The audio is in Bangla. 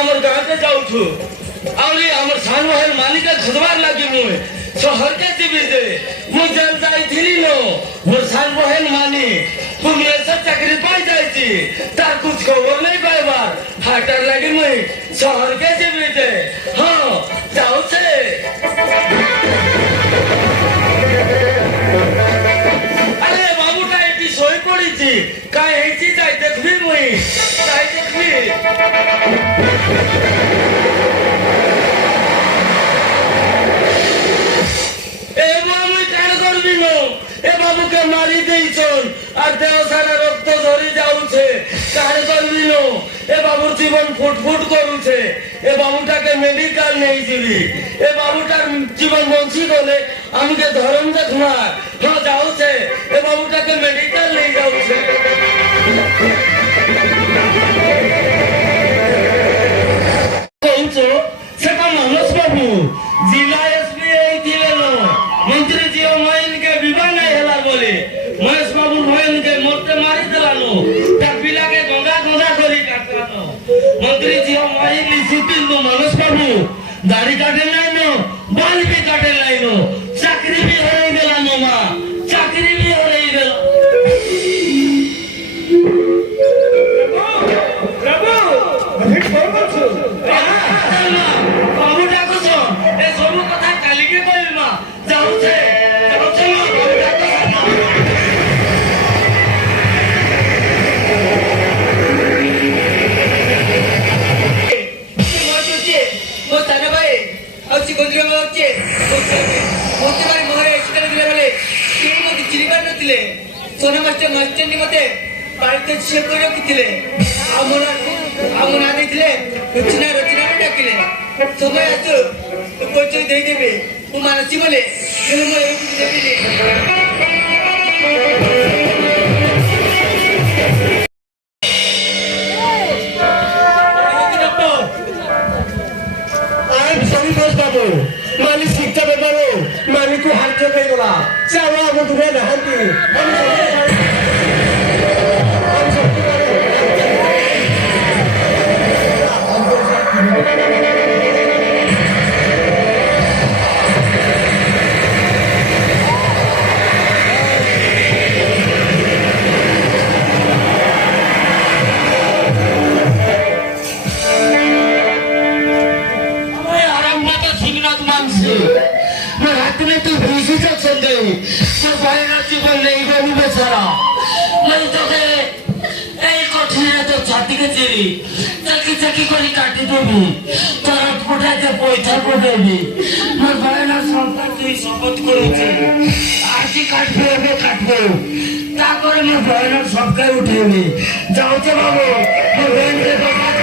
আমার গাঁকে যাଉଛୁ আউলি আমার সান ভাইয়ের মানিকা খোঁজবার লাগি মুই শহরকে ଯିବି ଯେ ମୁଁ ଯେନ୍ ଯାଇଥିଲି ନ ମୋର ସାନ ବହେନ ମାନି ଭୁବନେଶ୍ୱର ଚାକିରି ପାଇଯାଇଛି ତାର କୁछ ଖବର ନାଇଁ ପାଇବାର ହାଟାର ଲାଗି ମୁଇଁ ଶହରକେ ଯିବି ଯେ ହଁ ଯାଉଛେ আরে বাবুটা এটি শোই পড়েছি কাই হয়েছি যাই দেখবি মুই যাই দেখবি এ বাবু কাণ করবি নো এ বাবুকে মারি দেইছন আর দেহ সারা রক্ত ঝরি যাউছে কাণ করবি নো এ বাবুর জীবন ফুটফুট করুছে এ বাবুটাকে মেডিকেল নেই যাবি এ বাবুটার জীবন বঞ্চি গলে আমাকে ধরম দেখনা হ্যাঁ যাউছে এ বাবুটাকে মেডিকেল নেই যাউছে কৌছো সেটা মানস বাবু जिला एसपी दिले नो मंत्री जी मोइन के विवाह नहीं हला बोले महेश बाबू मोइन के मोटे मारी देला नो ता पिला के गंगा गंगा करी काटला नो मंत्री जी मोइन लिसिपिन नो मानस बाबू दाढ़ी काटे नहीं नो बाल भी काटे नहीं नो चाकरी भी हराई देला नो मां चाकरी भी हराई देला प्रभु अभी कौन छु बाबू डाको छो ए सबु कथा काली के कहल मा जाउछे जाउछे मा बाबू डाको मो ताना भाई औसी गोंद्रे में होचे मोते भाई मोरे एक्सट्रा दिले वाले के मते चिरिबार नथिले सोना मास्टर नि मते बाड़ीते से को रखिथिले आमना देथिले रचना डाकिले समय आछो तो परिचय दे देबे तू मानसी बोले मैं मो एक देबी बाबू मानी शिक्षा बेपारो मानी को हाथ चोके गला चावा वो दुनिया नहाती জীবন নেই বাবু বেচারা मैं तो এই কঠিনে তো ছাতিকে চিরি চাকি চাকি করে কাটি দেবি তোরা কোঠাতে পয়সা দেবি মোর ভাইনা সন্তান তুই শপথ করেছে আজই কাটবে তারপরে মোর ভাইনা সবকে উঠেবি যাওছে বাবু মোর ভাইনকে